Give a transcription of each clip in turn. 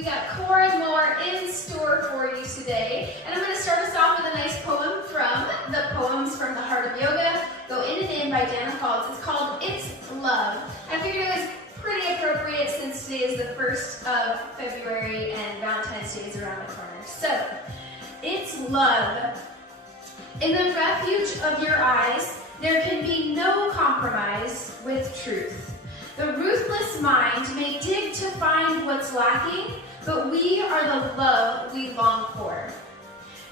We got core and more in store for you today. And I'm going to start us off with a nice poem from the Poems from the Heart of Yoga, Go In and In by Dana Falls. It's called It's Love. I figured it was pretty appropriate since today is the 1st of February and Valentine's Day is around the corner. So, it's love. In the refuge of your eyes, there can be no compromise with truth. The ruthless mind may dig to find what's lacking, but we are the love we long for.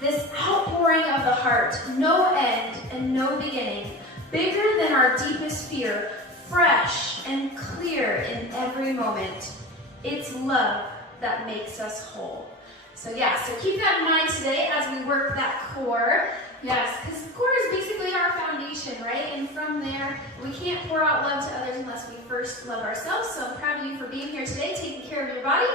This outpouring of the heart, no end and no beginning, bigger than our deepest fear, fresh and clear in every moment. It's love that makes us whole. So keep that in mind today as we work that core. Yes, because the core is basically our foundation, right? And from there, we can't pour out love to others unless we first love ourselves. So I'm proud of you for being here today, taking care of your body.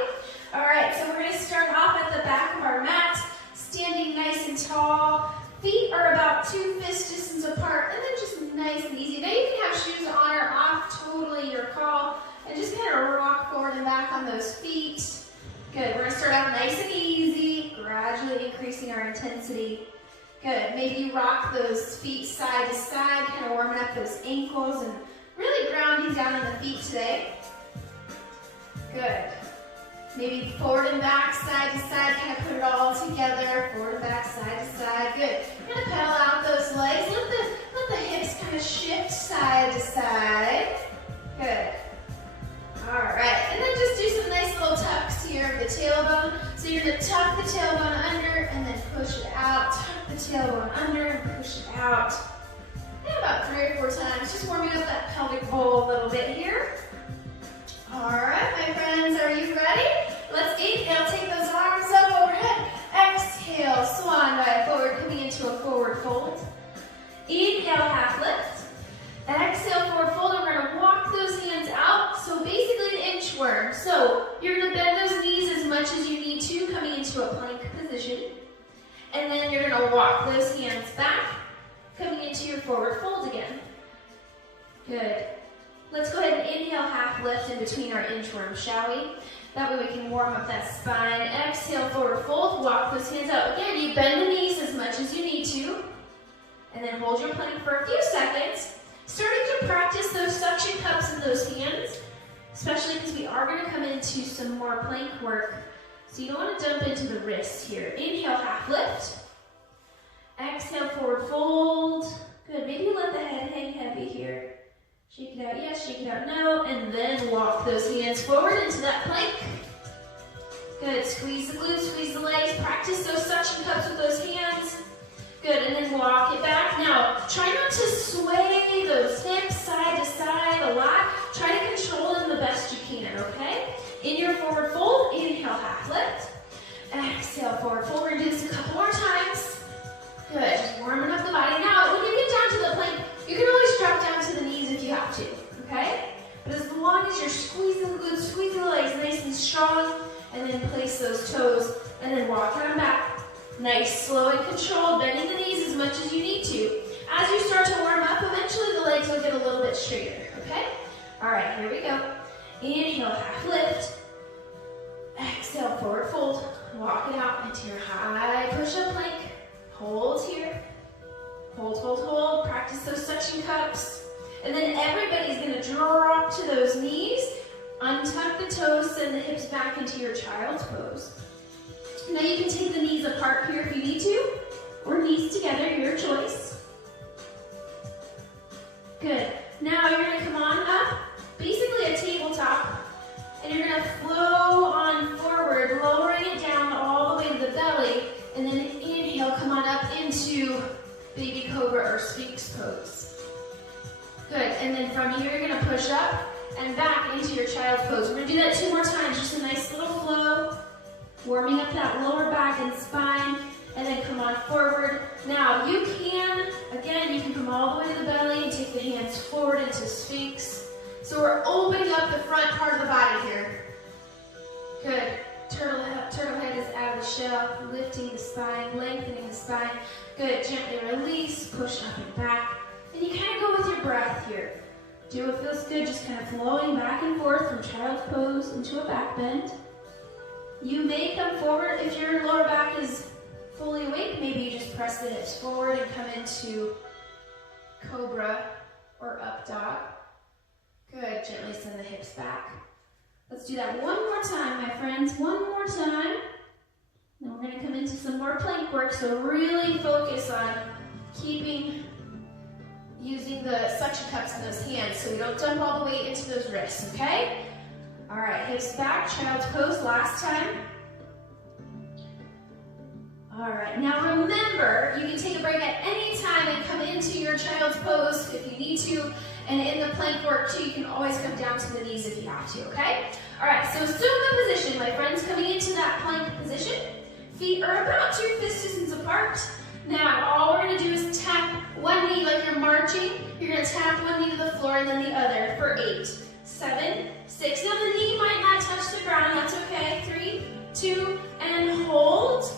All right, so we're going to start off at the back of our mat, standing nice and tall. Feet are about 2 fist distance apart, and then just nice and easy. Now you can have shoes on or off, totally your call. And just kind of rock forward and back on those feet. Good, we're going to start out nice and easy, gradually increasing our intensity. Good, maybe rock those feet side to side, kind of warming up those ankles and really grounding down on the feet today. Good. Maybe forward and back, side to side, kind of put it all together. Forward and back, side to side. Good. You're going to pedal out those legs. Let the hips kind of shift side to side. Good. All right. And then just do some nice little tucks here of the tailbone. So you're going to tuck the tailbone under and then push it out. Tuck the tailbone under and push it out. And about 3 or 4 times. Just warming up that pelvic bowl a little bit here. All right, my friends, are you ready? Let's inhale, take those arms up overhead. Exhale, swan dive forward, coming into a forward fold. Inhale, half lift. Exhale, forward fold, and we're gonna walk those hands out. So basically an inchworm. So you're gonna bend those knees as much as you need to, coming into a plank position. And then you're gonna walk those hands back, coming into your forward fold again. Good. Let's go ahead and inhale, half lift in between our inchworms, shall we? That way we can warm up that spine. Exhale, forward fold, walk those hands out. Again, you bend the knees as much as you need to. And then hold your plank for a few seconds. Starting to practice those suction cups in those hands, especially because we are going to come into some more plank work. So you don't want to dump into the wrists here. Inhale, half lift. Exhale, forward fold. Good, maybe let the head hang heavy here. Shake it out, yes, shake it out, no, and then walk those hands forward into that plank. Good, squeeze the glutes, squeeze the legs, practice those suction cups with those hands. Good, and then walk it back. Now, try not to sway those hips side to side a lot. Try to control them the best you can, okay? In your forward fold, inhale, half lift. Exhale, forward fold. We're gonna do this a couple more times. Good, just warming up the body. Now, when you get down to the plank, you can always drop down to the knees if you have to, okay? But as long as you're squeezing the glutes, squeezing the legs nice and strong, and then place those toes, and then walk around back. Nice, slow and controlled, bending the knees as much as you need to. As you start to warm up, eventually the legs will get a little bit straighter, okay? All right, here we go. Inhale, half lift. Exhale, forward fold. Walk it out into your high push-up plank. Hold here. Hold, hold, hold. Practice those suction cups. And then everybody's going to drop to those knees. Untuck the toes, send the hips back into your child's pose. Now you can take the knees apart here if you need to, or knees together, your choice. Good. Now you're going to come on up, basically a tabletop, and you're going to flow on forward, lowering it down all the way to the belly, and then inhale, come on up into baby cobra or sphinx pose. Good, and then from here you're going to push up and back into your child's pose. We're going to do that 2 more times, just a nice little flow, warming up that lower back and spine, and then come on forward. Now you can, again, you can come all the way to the belly and take the hands forward into sphinx. So we're opening up the front part of the body here. Good. Turtle head is out of the shell, lifting the spine, lengthening the spine. Good, gently release, push up and back. And you kind of go with your breath here. Do what feels good, just kind of flowing back and forth from child's pose into a back bend. You may come forward. If your lower back is fully awake, maybe you just press the hips forward and come into cobra or up dog. Good, gently send the hips back. Let's do that one more time, my friends, one more time. Then we're gonna come into some more plank work, so really focus on using the suction cups in those hands so we don't dump all the weight into those wrists, okay? All right, hips back, child's pose, last time. All right, now remember, you can take a break at any time and come into your child's pose if you need to. And in the plank work too, you can always come down to the knees if you have to, okay? All right, so assume the position, my friends, coming into that plank position. Feet are about 2 fist distance apart. Now, all we're gonna do is tap one knee like you're marching. You're gonna tap one knee to the floor and then the other for 8, 7, 6. Now the knee might not touch the ground, that's okay. 3, 2, and hold.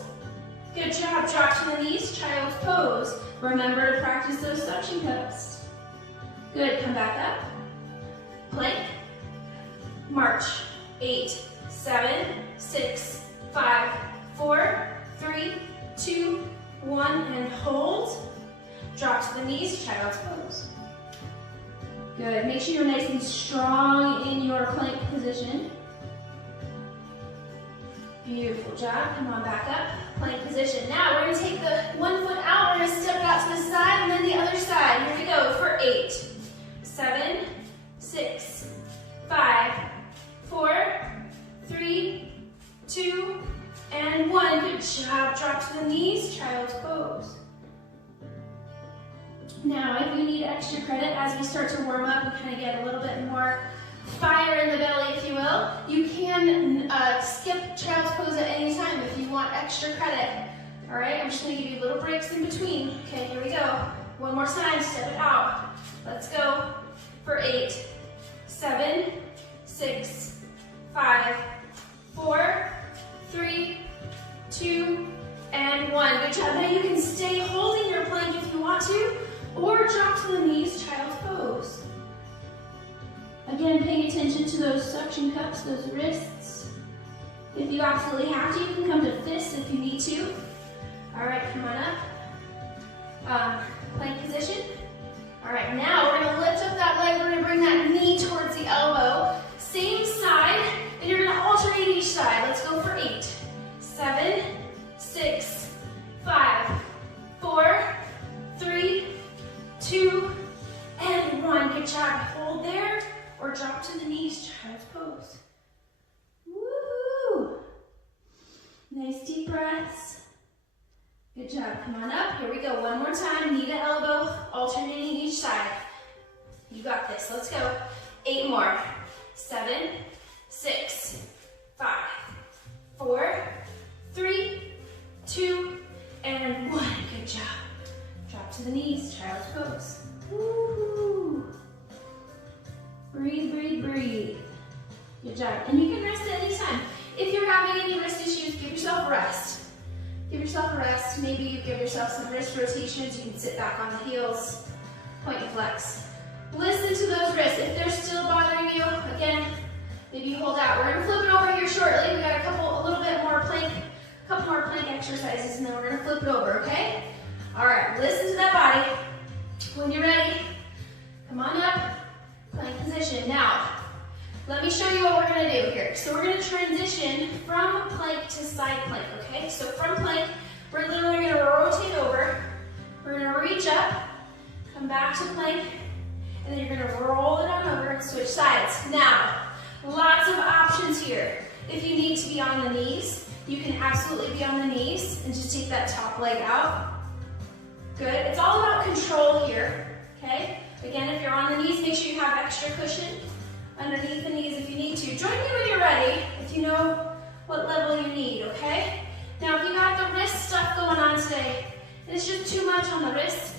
Good job, drop to the knees, child's pose. Remember to practice those suction cups. Good, come back up. Plank. March. 8, 7, 6, 5, 4, 3, 2, 1, and hold. Drop to the knees, child's pose. Good, make sure you're nice and strong in your plank position. Beautiful job, come on back up, plank position. Now we're gonna take the one foot out, we're gonna step it out to the side and then the other side. Here we go for 8, 7, 6, 5, 4, 3, 2, and 1. Good job, drop to the knees, child's pose. Now, if you need extra credit as we start to warm up and kind of get a little bit more fire in the belly, if you will, you can skip child's pose at any time if you want extra credit. All right, I'm just gonna give you little breaks in between. Okay, here we go. One more time, step it out. Let's go for 8, 7, 6, 5, 4, 3, 2, and 1. Good job. Now you can stay holding your plank if you want to, or drop to the knees, child's pose. Again, paying attention to those suction cups, those wrists. If you absolutely have to, you can come to fists if you need to. All right, come on up. Plank position. All right, now we're gonna lift up that leg. We're gonna bring that knee towards the elbow. Same side, and you're gonna alternate each side. Let's go for 8, 7, 6, 5, 4, 3, 2, and 1. Good job. Hold there or drop to the knees, child's pose. Woo! Nice deep breaths. Good job. Come on up. Here we go. One more time. Knee to elbow, alternating each side. You got this. Let's go. 8 more. 7, 6, 5, 4, 3, 2, and 1. Good job. Drop to the knees, child's pose. Woo! Breathe, breathe, breathe. Good job. And you can rest at any time. If you're having any wrist issues, give yourself a rest. Give yourself a rest. Maybe you give yourself some wrist rotations. You can sit back on the heels, point and flex. Listen to those wrists. If they're still bothering you, again, maybe hold out. We're gonna flip it over here shortly. We got a little bit more plank, a couple more plank exercises, and then we're gonna flip it over, okay? All right, listen to that body. When you're ready, come on up, plank position. Now, let me show you what we're gonna do here. So we're gonna transition from plank to side plank, okay? So from plank, we're literally gonna rotate over. We're gonna reach up, come back to plank, and then you're gonna roll it on over and switch sides. Now, lots of options here. If you need to be on the knees, you can absolutely be on the knees and just take that top leg out. Good, it's all about control here, okay? Again, if you're on the knees, make sure you have extra cushion underneath the knees if you need to. Join me when you're ready, if you know what level you need, okay? Now, if you got the wrist stuff going on today, and it's just too much on the wrist,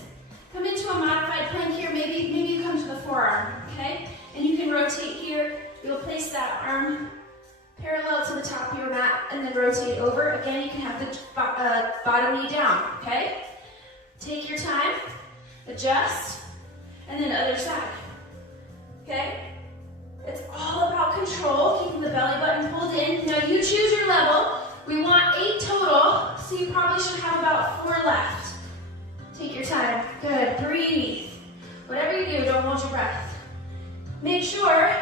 come into a modified plank here. Maybe you come to the forearm, okay? And you can rotate here. You'll place that arm parallel to the top of your mat and then rotate over. Again, you can have the bottom knee down, okay? Take your time, adjust, and then other side, okay? It's all about control, keeping the belly button pulled in. Now you choose your level. so you probably should have about 4 left. Take your time. Good. Breathe. Whatever you do, don't hold your breath. Make sure,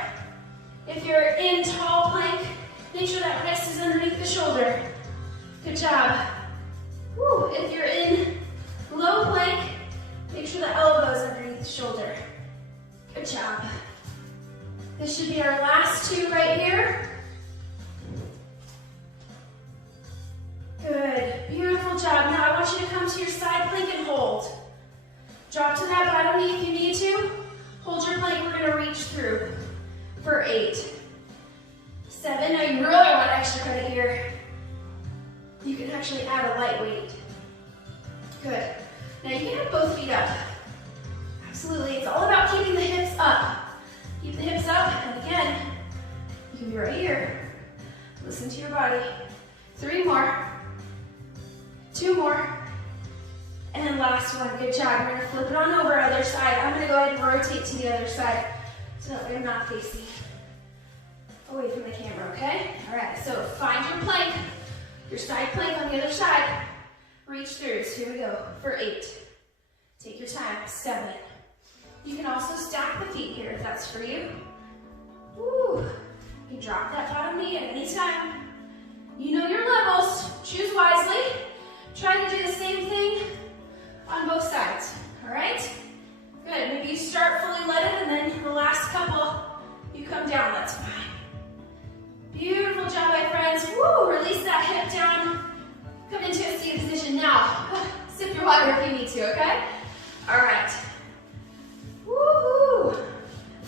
if you're in tall plank, make sure that wrist is underneath the shoulder. Good job. Woo. If you're in low plank, make sure the elbow is underneath the shoulder. Good job. This should be our last 2 right here. Good. Beautiful job. Now I want you to come to your side plank and hold. Drop to that bottom knee if you need to. Hold your plank. We're going to reach through for 8. 7. Now you really want extra credit here. You can actually add a light weight. Good. Now you can have both feet up. Absolutely. It's all about keeping the hips up. Keep the hips up, and again, you can be right here. Listen to your body. 3 more. 2 more. And last one. Good job. We're going to flip it on over other side. I'm going to go ahead and rotate to the other side so that we're not facing away from the camera, okay? All right, so find your plank, your side plank on the other side. Reach through. So here we go for 8. Take your time. 7. You can also stack the feet here if that's for you. Woo. You can drop that bottom knee at any time. You know your levels. Choose wisely. Try to do the same thing on both sides. All right? Good. Maybe you start fully leaded and then the last couple you come down. That's fine. Beautiful job, my friends. Woo. Release that hip down. Come into a seated position now. Sip your water if you need to, okay? All right. Woohoo!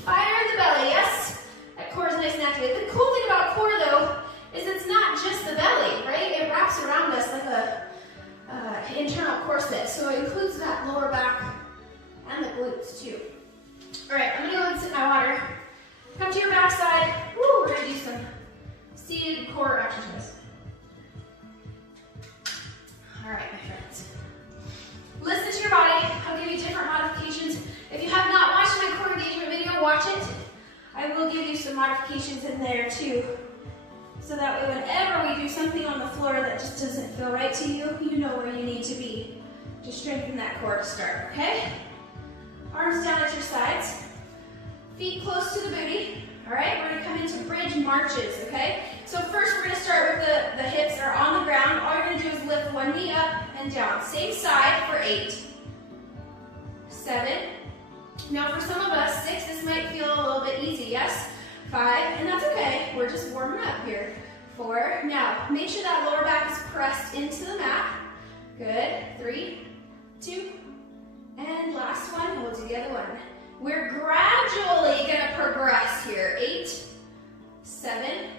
Fire in the belly, yes? That core is nice and activated. The cool thing about core, though, is it's not just the belly, right? It wraps around us like a internal corset, so it includes that lower back and the glutes, too. All right, I'm gonna go and sip my water. Come to your back side. Woo, we're gonna do some seated core exercise. All right, my friends. Listen to your body. I'll give you different modifications. If you have not watched my core engagement video, watch it. I will give you some modifications in there too. So that way whenever we do something on the floor that just doesn't feel right to you, you know where you need to be to strengthen that core to start, okay? Arms down at your sides. Feet close to the booty. All right, we're gonna come into bridge marches, okay? So first we're gonna start with the hips that are on the ground. All you're gonna do is lift one knee up and down. Same side for 8. 7. Now for some of us, 6, this might feel a little bit easy, yes? 5, and that's okay. We're just warming up here. 4. Now, make sure that lower back is pressed into the mat. Good. 3, 2, and last one. We'll do the other one. We're gradually gonna progress here. 8, 7,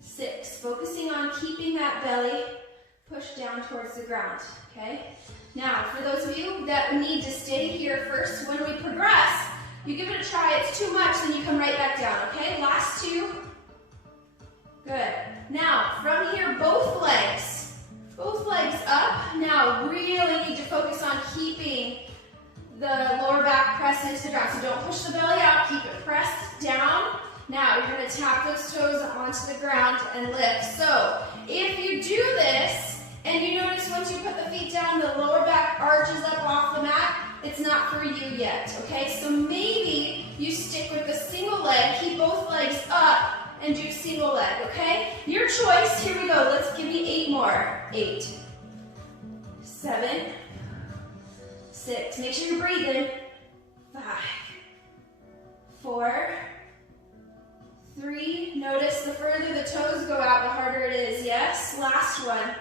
6. Focusing on keeping that belly pushed down towards the ground, okay? Now, for those of you that need to stay here first, when we progress, you give it a try. It's too much, then you come right back down, okay? Last 2. Good. Now, from here, both legs up. Now, really need to focus on keeping the lower back pressed into the ground. So don't push the belly out, keep it pressed down. Now, you're gonna tap those toes onto the ground and lift. So, if you do this, and you notice once you put the feet down, the lower back arches up off the mat, it's not for you yet, okay? So maybe you stick with the single leg, keep both legs up, and do single leg, okay? Your choice, here we go. Let's give me 8 more. 8, 7, 6. Make sure you're breathing. 5, 4, 3. Notice the further the toes go out, the harder it is, yes? Last one.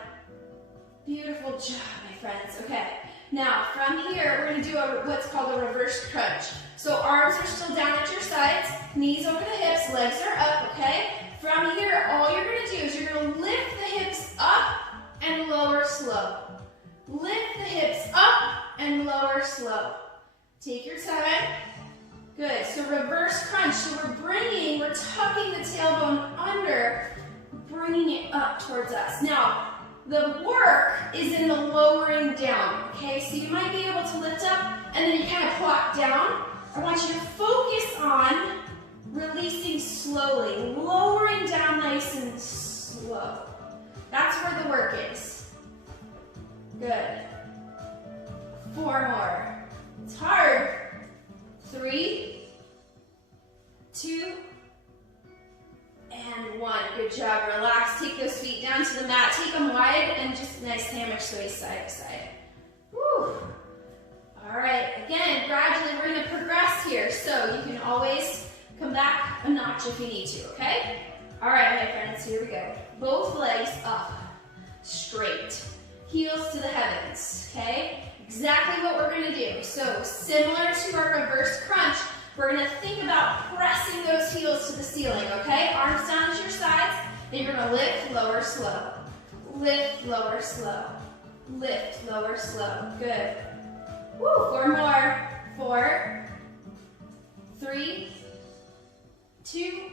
Beautiful job, my friends. Okay, now from here, we're gonna do what's called a reverse crunch. So arms are still down at your sides, knees over the hips, legs are up, okay? From here, all you're gonna do is you're gonna lift the hips up and lower slow. Lift the hips up and lower slow. Take your time. Good, so reverse crunch. So we're tucking the tailbone under, bringing it up towards us. Now, the work is in the lowering down, okay? So you might be able to lift up and then you kind of plop down. I want you to focus on releasing slowly, lowering down nice and slow. That's where the work is. Good. 4 more. It's hard. 3, 2, and 1. Good job. Relax. Take those feet down to the mat. Take them wide and just nice hammock sway side to side. Woo. All right. Again, gradually we're going to progress here. So you can always come back a notch if you need to, okay? All right, my friends, here we go. Both legs up, straight. Heels to the heavens, okay? Exactly what we're gonna do. So similar to our reverse crunch, we're gonna think about pressing those heels to the ceiling, okay? Arms down to your sides, and you're gonna lift, lower, slow. Lift, lower, slow. Lift, lower, slow. Good. Woo, 4 more. 4, 3, 2,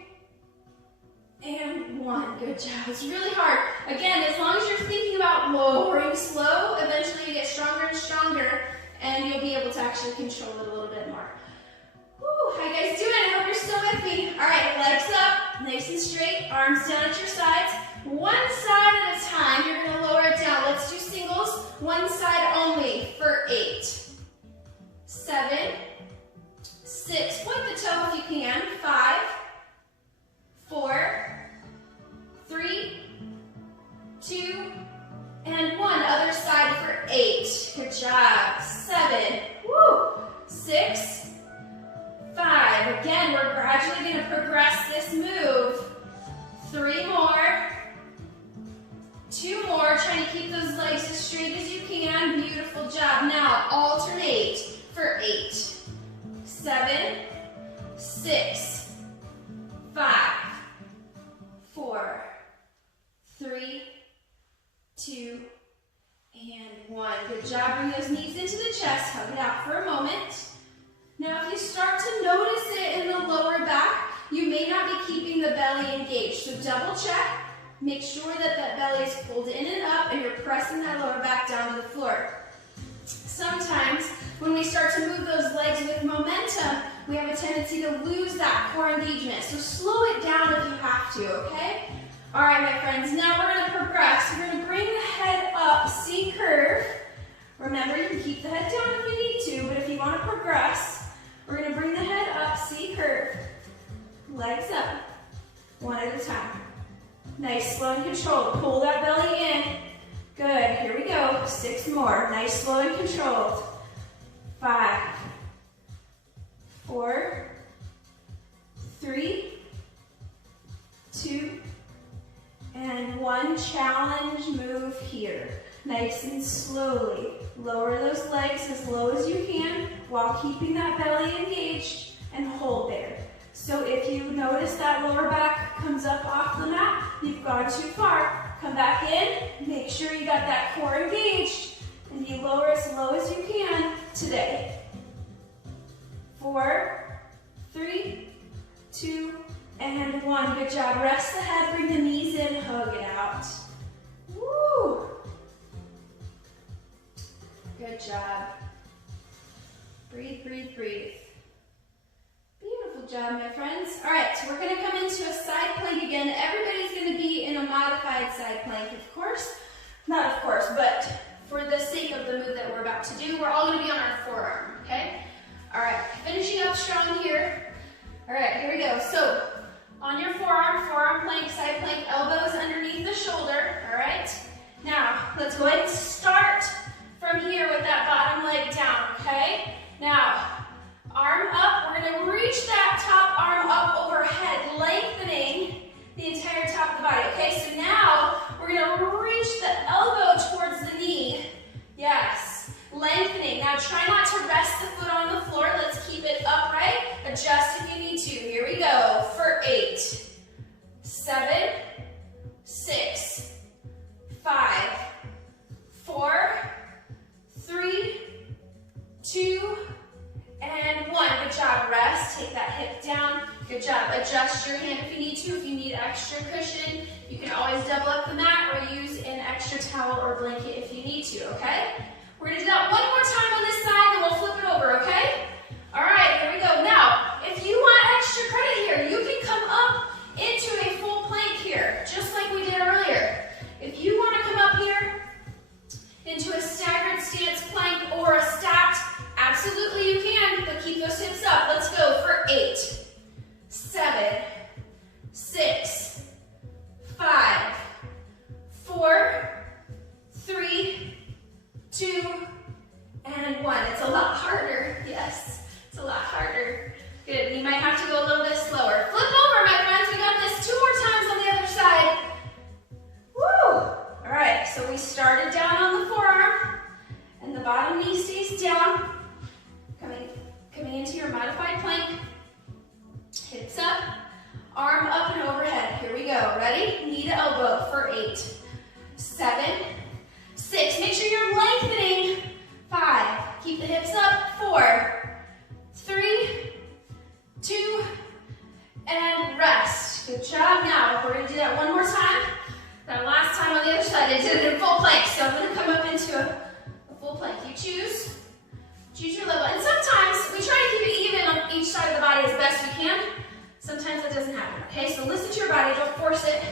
and 1. Good job. It's really hard. Again, as long as you're thinking about lowering slow, eventually you get stronger and stronger, and you'll be able to actually control it a little bit more. Woo, how you guys doing? I hope you're still with me. All right, legs up, nice and straight, arms down at your sides. One side at a time, you're going to lower it down. Let's do singles, one side only for 8, 7, 6. Point the toe if you can. 5, 4, 3, 2, and 1. Other side for 8. Good job. 7, woo, 6, 5. Again, we're gradually going to progress this move. 3 more. 2 more. Trying to keep those legs as straight as you can. Beautiful job. Now, alternate for 8, 7, 6, 5, 4, 3, 2, and 1. Good job. Bring those knees into the chest. Hug it out for a moment. Now, if you start to notice it in the lower back, you may not be keeping the belly engaged. So double check. Make sure that that belly is pulled in and up and you're pressing that lower back down to the floor. Sometimes when we start to move those legs with momentum, we have a tendency to lose that core engagement. So slow it down if you have to, okay? All right, my friends, now we're going to progress. We're going to bring the head up, C curve. Remember, you can keep the head down if you need to, but if you want to progress, we're going to bring the head up, C curve. Legs up, one at a time. Nice, slow and controlled. Pull that belly in. Good, here we go. 6 more. Nice, slow and controlled. 5, 4, 3, 2, and 1. Challenge move here. Nice and slowly. Lower those legs as low as you can while keeping that belly engaged and hold there. So if you notice that lower back comes up off the mat, you've gone too far. Come back in, make sure you got that core engaged, and you lower as low as you can today. 4, 3, 2, and 1. Good job. Rest the head, bring the knees in, hug it out. Woo! Good job. Breathe, breathe, breathe. Beautiful job, my friends. All right, so we're going to come into a side plank again. Everybody's going to be in a modified side plank, of course. Not of course, but for the sake of the move that we're about to do, we're all going to be on our forearm, okay? All right, finishing up strong here. All right, here we go. So on your forearm, forearm plank, side plank, elbows underneath the shoulder, all right? Now, let's go ahead and start from here with that bottom leg down, okay? Now, arm up, we're going to reach that top arm up overhead, lengthening the entire top of the body, okay? So now, we're going to reach the elbow towards the knee. Yes, lengthening. Now, try not to rest the foot on the floor. Let's keep it upright. Adjust if you need to. Here we go for 8, 7, 6, 5, 4, 3, 2, and 1. Good job. Rest. Take that hip down. Good job. Adjust your hand if you need to. If you need extra cushion, you can always double up the mat or use an extra towel or blanket if you need to, okay? We're going to do that one more time on this side, then we'll flip it over, okay? All right, here we go. Now, if you want extra credit here, you can come up into a full plank here, just like we did earlier. If you want to come up here into a static I did it in full plank, so I'm gonna come up into a full plank. You choose your level. And sometimes we try to keep it even on each side of the body as best we can. Sometimes that doesn't happen, okay? So listen to your body, don't force it,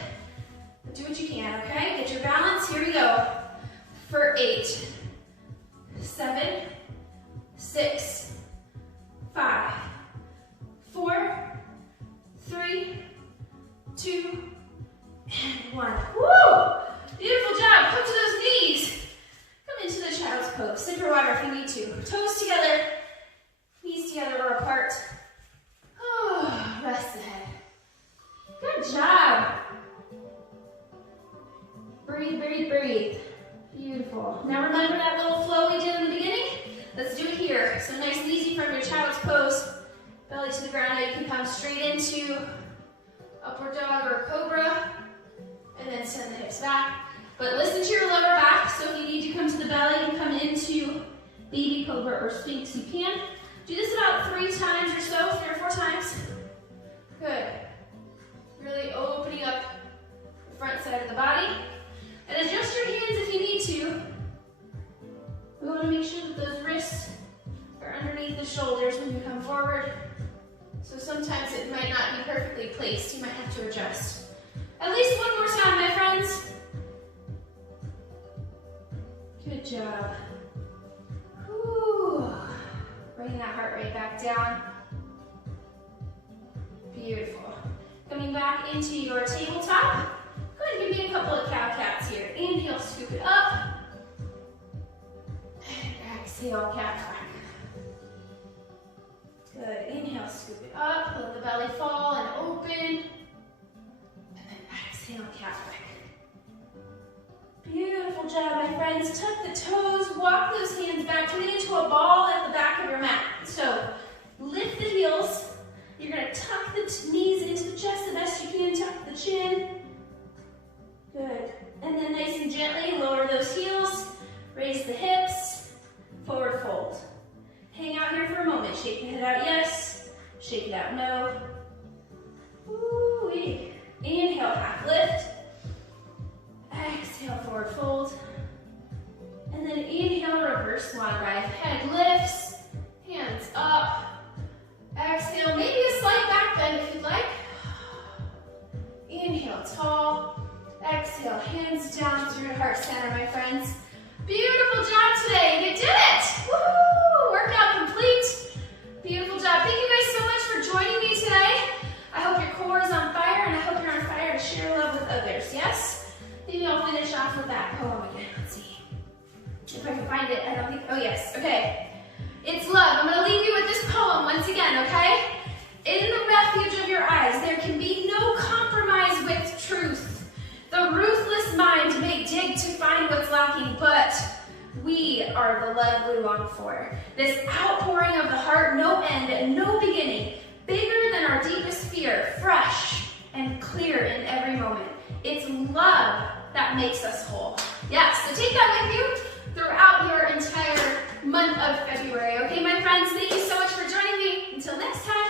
but do what you can, okay? Get your balance, here we go. For 8, 7, 6, 5, 4, 3, 2, and 1. Woo! Beautiful job. Come to those knees. Come into the child's pose. Sip your water if you need to. Toes together, knees together or apart. Oh, rest the head. Good job. Breathe, breathe, breathe. Beautiful. Now remember that little flow we did in the beginning? Let's do it here. So nice and easy from your child's pose. Belly to the ground. Now you can come straight into upward dog or cobra. And then send the hips back. But listen to your lower back. So if you need to come to the belly and come into baby cobra or sphinx, you can. Do this about 3 times or so, 3 or 4 times. Good. Really opening up the front side of the body. And adjust your hands if you need to. We want to make sure that those wrists are underneath the shoulders when you come forward. So sometimes it might not be perfectly placed. You might have to adjust. At least one more time, my friends. Good job. Whew. Bring that heart rate back down. Beautiful. Coming back into your tabletop. Go ahead and give me a couple of cow-cats here. Inhale, scoop it up. And exhale, cat-back. Good. Inhale, scoop it up. Let the belly fall and open. And then exhale, cat-back. Beautiful job, my friends. Tuck the toes. Walk those hands back. Coming into a ball at the back of your mat. So lift the heels. You're going to tuck the knees into the chest the best you can. Tuck the chin. Good. And then nice and gently lower those heels. Raise the hips. Forward fold. Hang out here for a moment. Shake the head out, yes. Shake it out, no. Ooh-wee. Inhale, half lift. Exhale, forward fold. And then inhale, reverse swan dive. Head lifts, hands up. Exhale, maybe a slight back bend if you'd like. Inhale, tall. Exhale, hands down through your heart center, my friends. Beautiful job today. You did it. Woo! Workout complete. Beautiful job. Thank you guys so much for joining me today. I hope your core is on fire, and I hope you're on fire to share love with others. Yes? Maybe I'll finish off with that poem again. Let's see. If I can find it. I don't think. Oh, yes. Okay. It's love. I'm going to leave you with this poem once again, okay? In the refuge of your eyes, there can be no compromise with truth. The ruthless mind may dig to find what's lacking, but we are the love we long for. This outpouring of the heart, no end and no beginning, bigger than our deepest fear, fresh and clear in every moment. It's love that makes us whole. Yes, so take that with you throughout your entire month of February. Okay, my friends, thank you so much for joining me. Until next time.